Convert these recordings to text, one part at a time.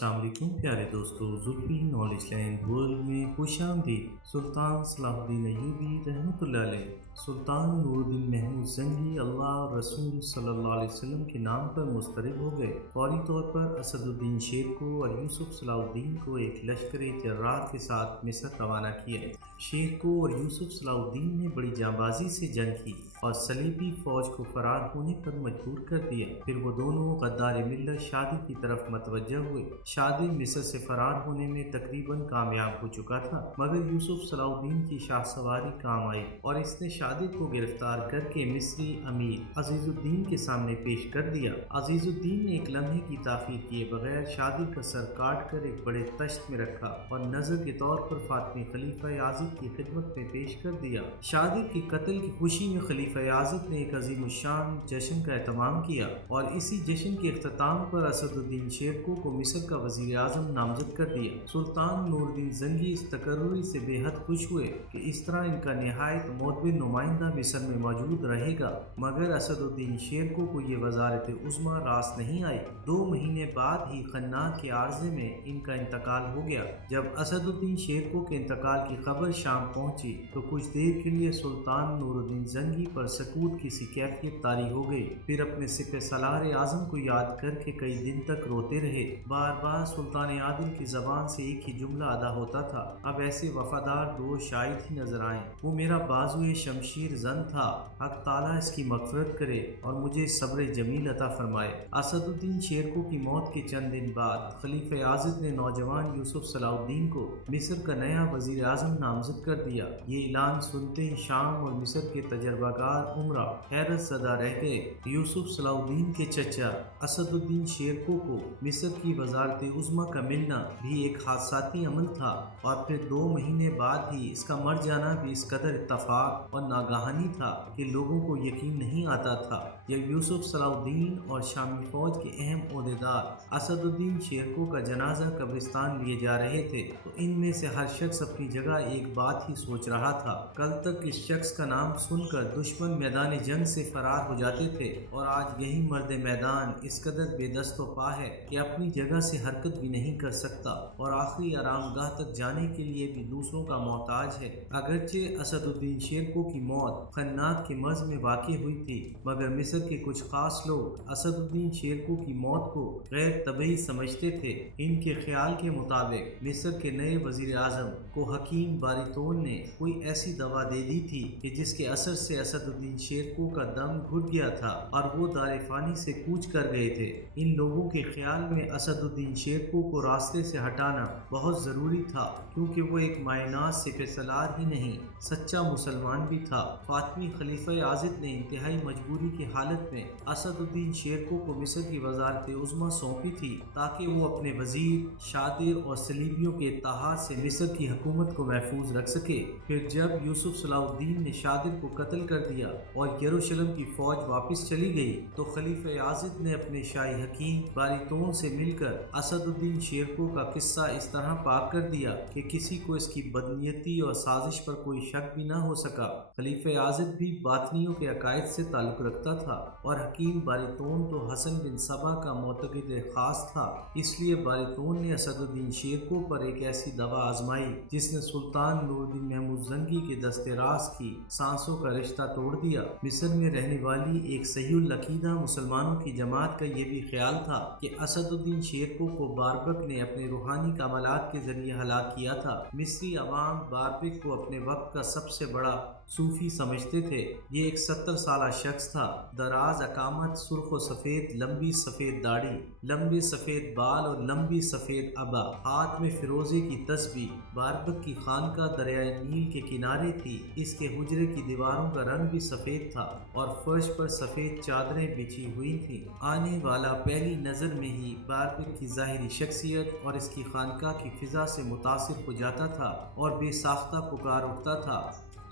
अस्सलाम वालेकुम प्यारे दोस्तों, ज़ुल्फ़ी नॉलेज लैंड वर्ल्ड में खुशामदीद। सुल्तान सलाहुद्दीन अय्यूबी रहमतुल्लाह अलैह, सुल्तान नूरुद्दीन महमूद ज़ंगी अल्लाह और रसूल सल्लल्लाहु अलैहि वसल्लम के नाम पर मुस्तरब हो गए। फौरी तौर पर असदुद्दीन शेर को और यूसुफ सलाहुद्दीन को एक लश्कर जर्राह के साथ मिस्र रवाना किया। शेर को और यूसुफ सलाहुद्दीन ने बड़ी जांबाजी से जंग की और सलीबी फौज को फरार होने पर मजबूर कर दिया। फिर वो दोनों गद्दार मिल्लत शादिर की तरफ मतवज्जह हुए। शादिर मिस्र से फरार होने में तकरीबन कामयाब हो चुका था, मगर यूसुफ सलाहुद्दीन की शाहसवारी काम आई और इसने शादिर को गिरफ्तार करके मिस्री अमीर अजीजुद्दीन के सामने पेश कर दिया। अजीजुद्दीन ने एक लम्हे की ताखीर किए बगैर शादिर का सर काट कर एक बड़े तश्त में रखा और नजर के तौर पर फातिमी खलीफा आज़िद की खिदमत में पेश कर दिया। शादिर के कत्ल की खुशी में खलीफा आज़िद ने एक अजीमुश्शान जश्न का एहतमाम किया और इसी जश्न के इख्तिताम पर असदुद्दीन शेरको को मिस्र का वज़ीर आज़म नामजद कर दिया। सुल्तान नूरुद्दीन ज़ंगी इस तकर्रुरी से बेहद खुश हुए कि इस तरह इनका निहायत मोतबर नुमाइंदा मिस्र में मौजूद रहेगा, मगर असदुद्दीन शेरको को ये वज़ारत उज़्मा रास नहीं आई। 2 महीने बाद ही खन्नाक के आर्ज़े में इनका इंतकाल हो गया। जब असदुद्दीन शेरको के इंतकाल की खबर शाम पहुंची तो कुछ देर के लिए सुल्तान नूरुद्दीन ज़ंगी पर सकूत की सी कैफियत तारी हो गई। फिर अपने सिपह सलार आज़म को याद करके कई दिन तक रोते रहे। बार बार सुल्तान आदिल की ज़बान से एक ही जुमला अदा होता था, अब ऐसे वफादार दोस्त शायद ही नजर आए। वो मेरा बाजुए शमशीर जन था, हक ताला इसकी मग़फ़िरत करे और मुझे सब्र जमील अता फरमाए। असदुद्दीन शेरको की मौत के चंद दिन बाद खलीफा आज़िद ने नौजवान यूसुफ सलाहुद्दीन को मिस्र का नया वज़ीर आज़म नामज़द कर दिया। ये ऐलान सुनते ही शाम और मिस्र के तजर्बाकार उमरा हैरत ज़दा रह गए। यूसुफ सलाहुद्दीन के चचा असदुद्दीन शेरको को मिस्र की वज़ारत उज़्मा का मिलना भी एक हादसाती अमल था और फिर 2 महीने बाद ही इसका मर जाना भी इस कदर इत्तफाक और नागहानी था कि लोगों को यकीन नहीं आता था। जब यूसुफ सलाहुद्दीन और शामी फौज के अहम ओहदेदार असदुद्दीन शेरको का जनाजा कब्रिस्तान लिए जा रहे थे तो इनमें से हर शख्स अपनी जगह एक बात ही सोच रहा था। कल तक इस शख्स का नाम सुनकर दुश्मन मैदान जंग से फरार हो जाते थे और आज यही मर्द मैदान इस कदर बेदस्तो पा है कि अपनी जगह से हरकत भी नहीं कर सकता और आखिरी आरामगाह तक जाने के लिए भी दूसरों का मोहताज है। अगरचे असदुद्दीन शेरको की मौत खन्नाक के मर्ज में वाक़ई हुई थी, मगर मिस्र के कुछ खास लोग असदुद्दीन शेरको की मौत को गैर तबई समझते थे। इनके ख्याल के मुताबिक मिस्र के नए वज़ीर आज़म को हकीम बारितोन ने कोई ऐसी दवा दे दी थी कि जिसके असर से असदुद्दीन शेरको का दम घुट गया था और वो दारिफानी से कूच कर गए थे। इन लोगों के ख्याल में असदुद्दीन शेरको को रास्ते से हटाना बहुत ज़रूरी था, क्योंकि वो एक मायनाज सिपहसालार ही नहीं सच्चा मुसलमान भी था। फातिमी खलीफा आज़िद ने इंतहाई मजबूरी की हालत में असदुद्दीन शेरको को मिस्र की वज़ारत उज़्मा सौंपी थी ताकि वो अपने वज़ीर शातिर और सलीबियों के इत्तेहाद से मिस्र की हुकूमत को महफूज रख सके। फिर जब यूसुफ सलाहुद्दीन ने शादिर को कत्ल कर दिया और यरूशलेम की फौज वापस चली गई तो खलीफा आज़िद ने अपने शाही हकीम बारितोन से मिलकर असदुद्दीन शेरको का किस्सा इस तरह पाक कर दिया कि किसी को इसकी बदनीयती और साजिश पर कोई शक भी न हो सका। खलीफा आज़िद भी बातनियों के अकायद से ताल्लुक़ रखता था और हकीम बारितोन तो हसन बिन सबा का मोतक़िद खास था, इसलिए बारितोन ने असदुद्दीन शेरको पर एक ऐसी दवा आजमाई जिसने सुल्तान नूरुद्दीन महमूद ज़ंगी के दस्ते-राज़ की सांसों का रिश्ता तोड़ दिया। मिस्र में रहने वाली एक सहीउल अक़ीदा मुसलमानों की जमात का ये भी ख्याल था कि असदुद्दीन शेरको को बारबक ने अपने रूहानी कमालात के जरिए हलाक किया था। मिस्री अवाम बारबक को अपने वक्त का सबसे बड़ा सूफी समझते थे। ये एक 70 साला शख्स था, दराज अकामत, सुर्ख और सफ़ेद लंबी सफ़ेद दाढ़ी, लंबे सफ़ेद बाल और लंबी सफ़ेद अबा, हाथ में फिरोजे की तस्बीह। बारबक की खानका दरियाए नील के किनारे थी। इसके हुजरे की दीवारों का रंग भी सफ़ेद था और फर्श पर सफ़ेद चादरें बिछी हुई थी। आने वाला पहली नज़र में ही बारबक की ज़ाहिरी शख्सियत और इसकी खानका की फ़िज़ा से मुतासिर हो जाता था और बेसाख्ता पुकार उठता था।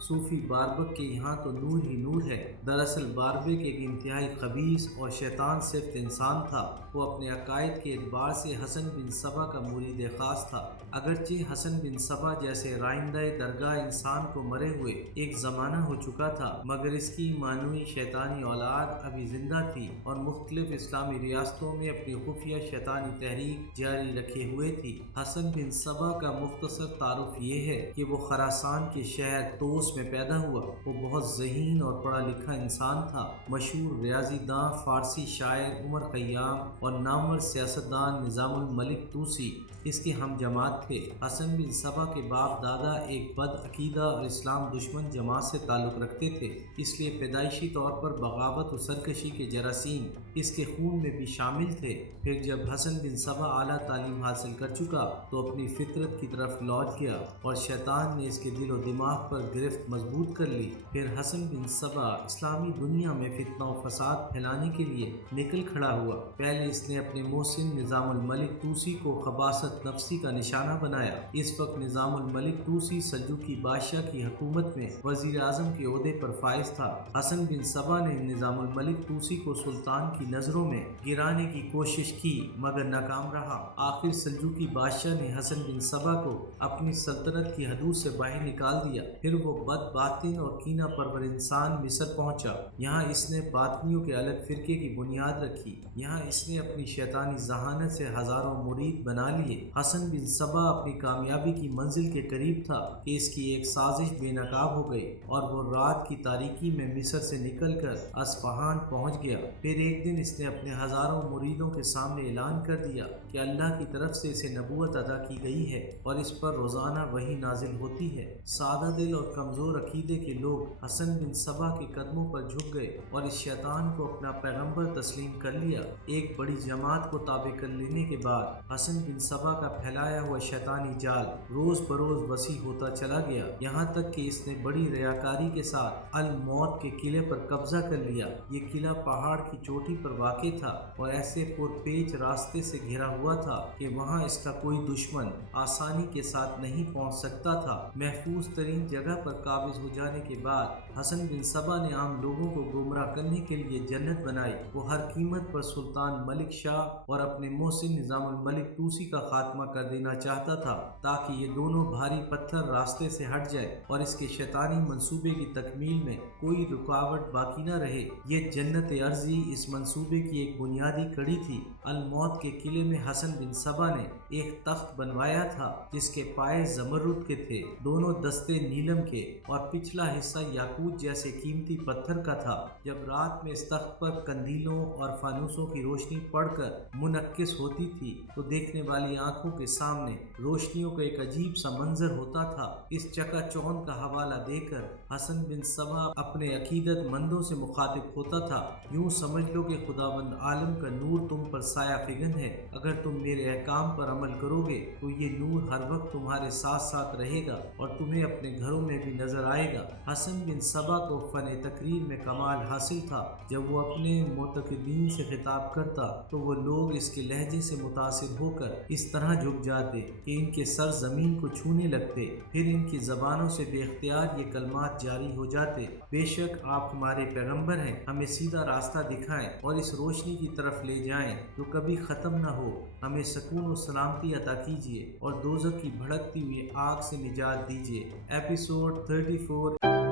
صوفی باربک کے یہاں تو نور ہی نور ہے۔ دراصل باربک ایک انتہائی خبیث اور شیطان صفت انسان تھا۔ وہ اپنے عقائد کے اعتبار سے حسن بن صبا کا مرید خاص تھا۔ اگرچہ حسن بن صبا جیسے رائندہ درگاہ انسان کو مرے ہوئے ایک زمانہ ہو چکا تھا، مگر اس کی معنوی شیطانی اولاد ابھی زندہ تھی اور مختلف اسلامی ریاستوں میں اپنی خفیہ شیطانی تحریک جاری رکھے ہوئے تھی۔ حسن بن صبا کا مختصر تعارف یہ ہے کہ وہ خراسان کے شہر توس میں پیدا ہوا۔ وہ بہت ذہین اور پڑھا لکھا انسان تھا۔ مشہور ریاضی داں، فارسی شاعر عمر خیام اور نامور سیاستدان نظام الملک طوسی اس کے ہم جماعت تھے۔ حسن بن صبا کے باپ دادا ایک بد عقیدہ اور اسلام دشمن جماعت سے تعلق رکھتے تھے، اس لیے پیدائشی طور پر بغاوت و سرکشی کے جراثیم اس کے خون میں بھی شامل تھے۔ پھر جب حسن بن صبا اعلیٰ تعلیم حاصل کر چکا تو اپنی فطرت کی طرف لوٹ گیا اور شیطان نے اس کے دل و دماغ پر گرفت مضبوط کر لی۔ پھر حسن بن صبا اسلامی دنیا میں فتنہ و فساد پھیلانے کے لیے نکل کھڑا ہوا۔ پہلے اس نے اپنے محسن نظام الملک طوسی کو خباثت نفسی کا نشانہ بنایا۔ اس وقت نظام الملک طوسی سلجوقی بادشاہ کی حکومت میں وزیر اعظم کے عہدے پر فائز تھا۔ حسن بن صبا نے نظام الملک طوسی کو سلطان کی نظروں میں گرانے کی کوشش کی مگر ناکام رہا۔ آخر سلجوقی بادشاہ نے حسن بن صبا کو اپنی سلطنت کی حدود سے باہر نکال دیا۔ پھر وہ بد باطن اور کینہ پرور انسان مصر پہنچا۔ یہاں اس نے باطنیوں کے الگ فرقے کی بنیاد رکھی۔ یہاں اس نے اپنی شیطانی ذہانت سے ہزاروں مرید بنا لیے۔ حسن بن صبا اپنی کامیابی کی منزل کے قریب تھا کہ اس کی ایک سازش بے نقاب ہو گئی اور وہ رات کی تاریکی میں مصر سے نکل کر اصفہان پہنچ گیا۔ پھر ایک دن اس نے اپنے ہزاروں مریدوں کے سامنے اعلان کر دیا کہ اللہ کی طرف سے اسے نبوت عطا کی گئی ہے اور اس پر روزانہ وحی نازل ہوتی ہے۔ سادہ دل اور کمزور عقیدے کے لوگ حسن بن صبا کے قدموں پر جھک گئے اور اس شیطان کو اپنا پیغمبر تسلیم کر لیا۔ ایک بڑی جماعت کو تابع کر لینے کے بعد حسن بن صبا کا پھیلایا ہوا شیطانی جال روز بروز وسیع ہوتا چلا گیا، یہاں تک کہ اس نے بڑی ریاکاری کے ساتھ الموت کے قلعے پر قبضہ کر لیا۔ یہ قلعہ پہاڑ کی چوٹی پر واقع تھا اور ایسے پرپیچ راستے سے گھرا ہوا تھا کہ وہاں اس کا کوئی دشمن آسانی کے ساتھ نہیں پہنچ سکتا تھا۔ محفوظ ترین جگہ پر قابض ہو جانے کے بعد حسن بن صبا نے عام لوگوں کو گمراہ کرنے کے لیے جنت بنائی۔ وہ ہر قیمت پر سلطان ملک شاہ اور اپنے محسن نظام الملک طوسی کا خاتمہ کر دینا چاہتا تھا تاکہ یہ دونوں بھاری پتھر راستے سے ہٹ جائے اور اس کے شیطانی منصوبے کی تکمیل میں کوئی رکاوٹ باقی نہ رہے۔ یہ جنت ارضی اس منصوبے کی ایک بنیادی کڑی تھی۔ الموت کے قلعے میں حسن بن صبا نے ایک تخت بنوایا تھا جس کے پائے زمرد کے تھے، دونوں دستے نیلم کے اور پچھلا حصہ یاقوت جیسے قیمتی پتھر کا تھا۔ جب رات میں اس تخت پر قندیلوں اور فانوسوں کی روشنی پڑ کر منعکس ہوتی تھی تو دیکھنے والی آنکھوں کے سامنے روشنیوں کا ایک عجیب سا منظر ہوتا تھا۔ اس چکا چوند کا حوالہ دے کر حسن بن صبا اپنے عقیدت مندوں سے مخاطب ہوتا تھا، یوں سمجھ لو کہ خداوند عالم کا نور تم پر سایہ فگن ہے۔ اگر تم میرے احکام پر عمل کرو گے تو یہ نور ہر وقت تمہارے ساتھ ساتھ رہے گا اور تمہیں اپنے گھروں میں بھی نظر آئے گا۔ حسن بن صبا کو فن تقریر میں کمال حاصل تھا۔ جب وہ اپنے معتقدین سے خطاب کرتا تو وہ لوگ اس کے لہجے سے متاثر ہو کر اس طرح جھک جاتے کہ ان کے سر زمین کو چھونے لگتے، پھر ان کی زبانوں سے بے اختیار یہ کلمات جاری ہو جاتے: بے شک آپ ہمارے پیغمبر ہیں، ہمیں سیدھا راستہ دکھائیں اور اس روشنی کی طرف لے جائیں جو کبھی ختم نہ ہو، ہمیں سکون و سلامتی عطا کیجیے اور دوزخ کی بھڑکتی ہوئی آگ سے نجات دیجیے۔ ایپیسوڈ 34